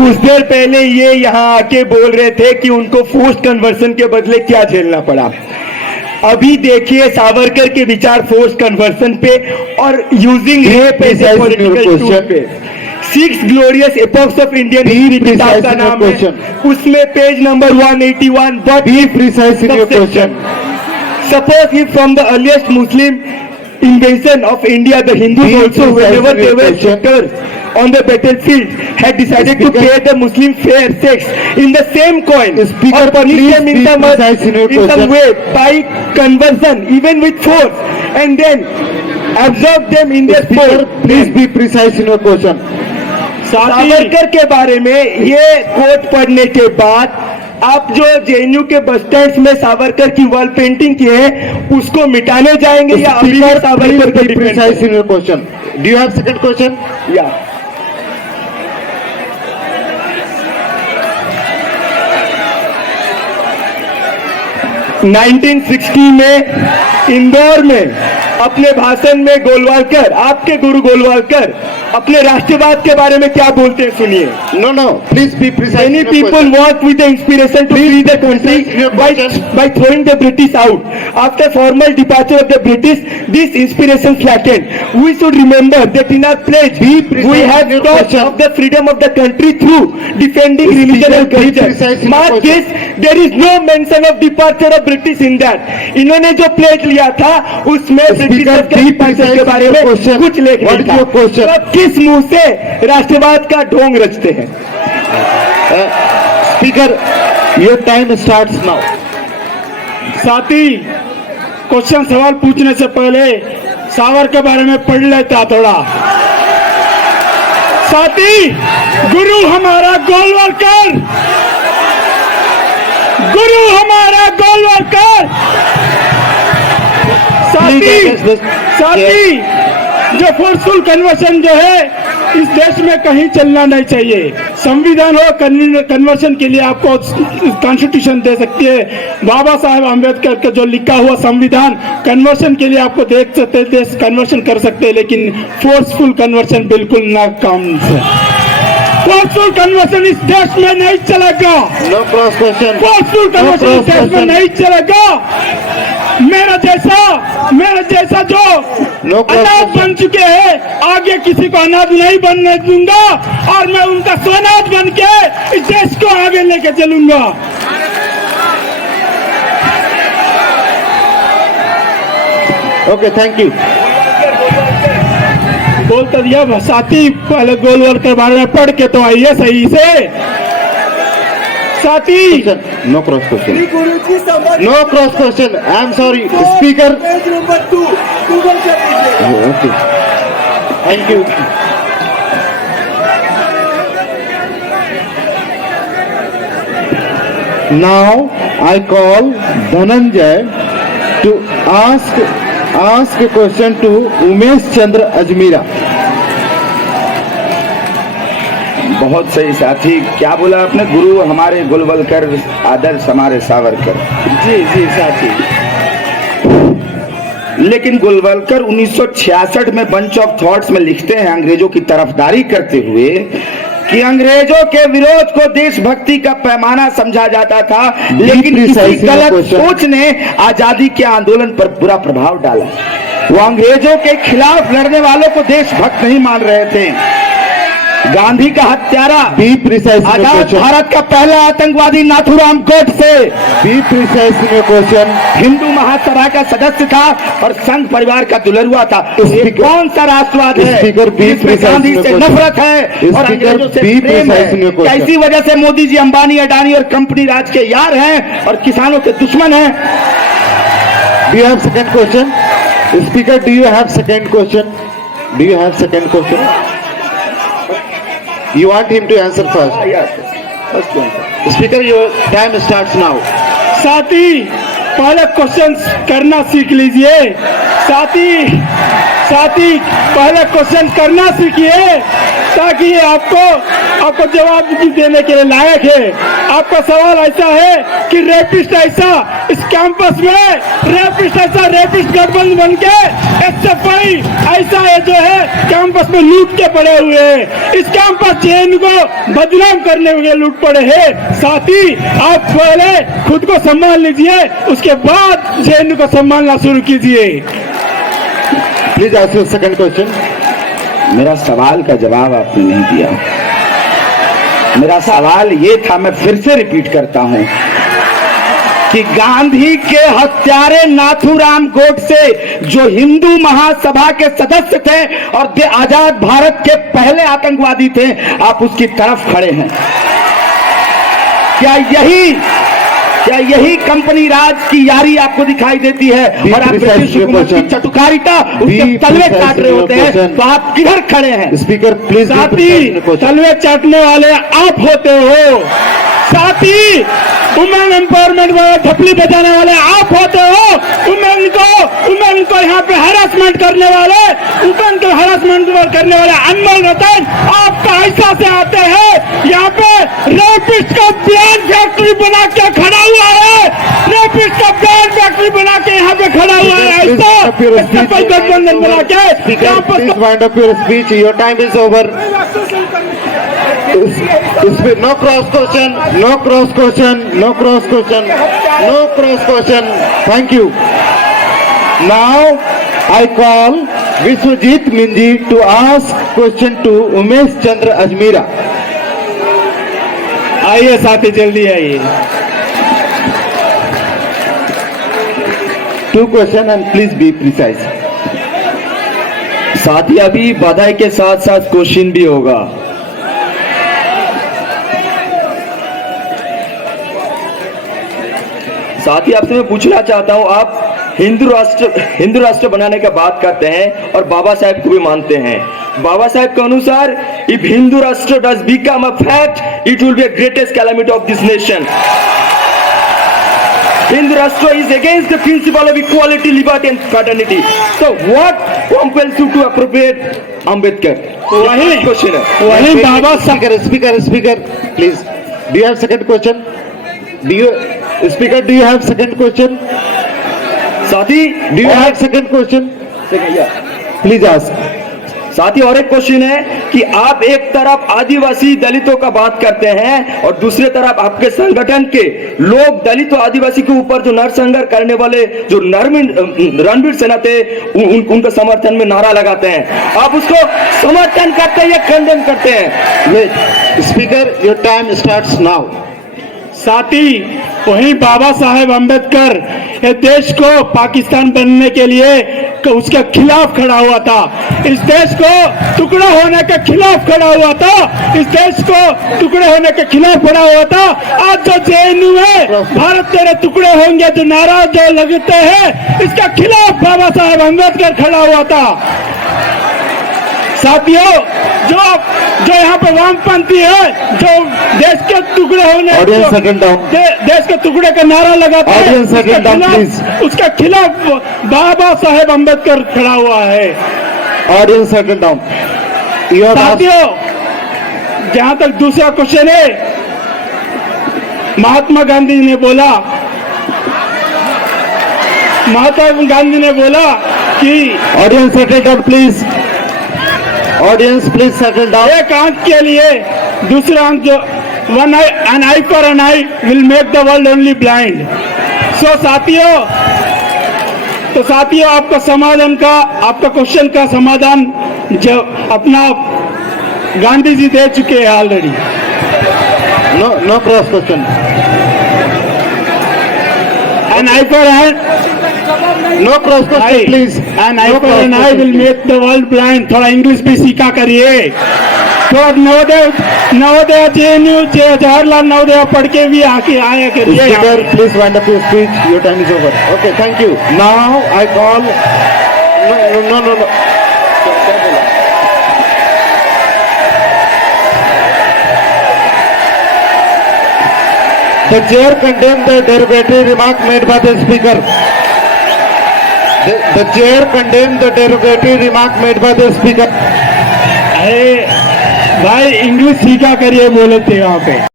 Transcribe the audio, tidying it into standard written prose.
कुछ देर पहले ये यहाँ आके बोल रहे थे कि उनको फोर्स्ड कन्वर्सन के बदले क्या झेलना पड़ा। अभी देखिए सावरकर के विचार फोर्स्ड कन्वर्सन पे और using rape as a political tool पे। 6 ग्लोरियस एपॉक्स ऑफ इंडियन किताब का नाम है, उसमें page number 181। But be precise in your question. Suppose if from the earliest Muslim invasion of India, the Hindus also, whenever they were victors on the battlefield, had decided to pay the Muslim fair sex in the same coin, or punish them in some way by conversion, even with force, and then absorb them in their fold. Please be precise in your question. Savarkar के बारे में ये coat पढ़ने के बाद आप जो JNU के बस स्टैंड में सावरकर की वॉल पेंटिंग की है उसको मिटाने जाएंगे या अभी भी सावरकर को precise in your question. Do you have second question? या 1960 में इंदौर में अपने भाषण में गोलवालकर, आपके गुरु गोलवालकर, अपने राष्ट्रवाद के बारे में क्या बोलते हैं सुनिए। No no, please be precise. Many people work with the inspiration to free the country by throwing the British out. After formal departure of the British, this inspiration slackened. We should remember that in our pledge, we have talked of the freedom of the country through defending religion and culture. Mark this, there is no mention of departure of British in that. इन्होंने जो pledge लिया था उसमें Britishers के departure के बारे में कुछ लेख नहीं था। किस मुंह से राष्ट्रवाद का ढोंग रचते हैं? Speaker, your time starts now. साथी, क्वेश्चन सवाल पूछने से पहले सावर के बारे में पढ़ लेता थोड़ा। साथी, गुरु हमारा गोलवालकर, गुरु हमारा गोलवालकर। साथी, जो फोर्सफुल कन्वर्शन जो है इस देश में कहीं चलना नहीं चाहिए। संविधान हो कन्वर्शन के लिए आपको कॉन्स्टिट्यूशन दे सकती है। बाबा साहेब आम्बेडकर का जो लिखा हुआ संविधान कन्वर्शन के लिए आपको देख सकते देश कन्वर्शन कर सकते हैं, लेकिन फोर्सफुल कन्वर्शन बिल्कुल नाकाम है। फोर्सफुल कन्वर्शन इस देश में नहीं चलेगा। No cross question. Forceful conversion इस देश में नहीं चलेगा। मेरा जैसा जो अनाथ बन चुके हैं, आगे किसी को अनाथ नहीं बनने दूंगा और मैं उनका सोनाथ बन के इस देश को आगे लेके चलूंगा। Okay, thank you. बोल तो दिया साथी, पहले गोलवालकर के बारे में पढ़ के तो आइए सही से। साथी, no cross question. No cross question. I am sorry speaker. Okay, thank you. Now I call Dhananjay to ask a question to Umesh Chandra Ajmera. बहुत सही साथी, क्या बोला आपने? गुरु हमारे गोलवलकर, आदर्श हमारे सावरकर। जी साथी। लेकिन गोलवलकर 1966 में बंच ऑफ थॉट्स में लिखते हैं, अंग्रेजों की तरफदारी करते हुए, कि अंग्रेजों के विरोध को देशभक्ति का पैमाना समझा जाता था, लेकिन किसी गलत सोच ने आजादी के आंदोलन पर बुरा प्रभाव डाला। वो अंग्रेजों के खिलाफ लड़ने वालों को देशभक्त नहीं मान रहे थे। गांधी का हत्यारा, आजाद भारत का पहला आतंकवादी नाथूराम गोडसे, हिंदू महासभा का सदस्य था और संघ परिवार का दुलरुआ था। ये कौन सा राष्ट्रवाद है जिसमें गांधी से नफरत है और अंग्रेजों से प्रेम है? क्या इसी वजह से मोदी जी अंबानी, अडानी और कंपनी राज के यार हैं और किसानों के दुश्मन हैं? Do you have second question? Speaker, do you have second question? Do you have second question? You want him to answer first? Yes. First one. Speaker, your time starts now. साथी, पहले क्वेश्चन करना सीख लीजिए। साथी, पहले question करना सीखिए ताकि आपको जवाब देने के लिए लायक है। आपका सवाल ऐसा है कि रेपिस्ट ऐसा इस कैंपस में रेपिस्ट गठबंधन बन के SFI ऐसा है जो है कैंपस में लूट के पड़े हुए हैं, इस कैंपस जेएनयू को बदनाम करने हुए लूट पड़े हैं। साथ ही आप पहले खुद को संभाल लीजिए, उसके बाद जेएनयू को संभालना शुरू कीजिए। Please ask your second question. मेरा सवाल का जवाब आपने नहीं दिया। मेरा सवाल ये था, मैं फिर से रिपीट करता हूं कि गांधी के हत्यारे नाथूराम गोडसे जो हिंदू महासभा के सदस्य थे और आजाद भारत के पहले आतंकवादी थे, आप उसकी तरफ खड़े हैं। क्या यही कंपनी राज की यारी आपको दिखाई देती है? और आप ब्रिटिश हुकूमत की चटुकारिता उसके तलवे चाट रहे होते हैं, तो आप किधर खड़े हैं? स्पीकर प्लीज साथी, तलवे चाटने वाले आप होते हो। साथी, वुमेन एम्पावरमेंट वाले ढपली बजाने वाले आप होते हो। वुमेन को यहाँ पे हरासमेंट करने वाले, वुमेन को हरासमेंट करने वाले अनमोल रतन आपका ऐसा से आते हैं। यहाँ पे रेपिस्ट का प्लान फैक्ट्री बना के खड़ा हुआ है, रेपिस्ट का प्लान फैक्ट्री बना के यहाँ पे खड़ा हुआ है। ऐसा गठबंधन बना के Please wind up your speech. Your time is over. No cross question. No cross question. No cross question. No cross question. Thank you. Now I call Vishwajit Minji to ask question to Umesh Chandra Ajmera. आइए साथी, जल्दी आइए। Two question and please be precise. साथ ही अभी बधाई के साथ साथ क्वेश्चन भी होगा। साथ ही आपसे मैं पूछना चाहता हूं, आप हिंदू राष्ट्र बनाने का बात करते हैं और बाबा साहेब को भी मानते हैं। बाबा साहेब के अनुसार इफ हिंदू राष्ट्र does become a fact, it will be the greatest calamity of this nation. Hindu Rashtra is against the principle of equality, liberty and fraternity. So what compels you to appropriate Ambedkar? वही question है। वही बाबा साहब। Speaker, please. Do you have second question? Speaker, do you have second question? साथी, Do you have second question? Please ask. साथ ही और एक question है कि आप एक तरफ आदिवासी दलितों का बात करते हैं और दूसरे तरफ आपके संगठन के लोग दलित और आदिवासी के ऊपर जो नरसंहार करने वाले जो रणवीर सेना थे उनके समर्थन में नारा लगाते हैं। आप उसको समर्थन करते हैं या खंडन करते हैं? Wait. Speaker, your time starts now. साथी, वही बाबा साहेब अम्बेडकर ये देश को पाकिस्तान बनने के लिए उसके खिलाफ खड़ा हुआ था, इस देश को टुकड़ा होने के खिलाफ खड़ा हुआ था, इस देश को टुकड़े होने के खिलाफ खड़ा हुआ था। आज जो जेएनयू है, भारत तेरे टुकड़े होंगे जो नारा जो लगते हैं, इसके खिलाफ बाबा साहेब अम्बेडकर खड़ा हुआ था। साथियों, जो यहाँ पे वामपंथी है, जो देश के टुकड़े होने, देश के टुकड़े का नारा लगाता है, उसके खिलाफ बाबा साहेब अम्बेडकर खड़ा हुआ है। Audience, settle down. साथियों, जहां तक दूसरा क्वेश्चन है, महात्मा गांधी ने बोला कि Audience, settle down, please. Audience, please settle down. एक आंख के लिए दूसरा आंख जो an eye for an eye will make the world only blind. So साथियों, आपका क्वेश्चन का समाधान जो अपना गांधी जी दे चुके हैं already. No cross question. An eye for an eye. No cross question, please. An eye for an eye will make the world blind. थोड़ा English भी सीखा करिए। तो नवोदय जेएनयू जवाहरलाल नवोदय पढ़ के भी आया करिए। Speaker, please wind up your speech. Your time is over. Okay, thank you. Now I call. No. The chair condemned the derogatory remark made by the speaker. The chair condemned the derogatory remark made by the speaker. अरे भाई, English सीखा करिए बोले थे वहाँ पे।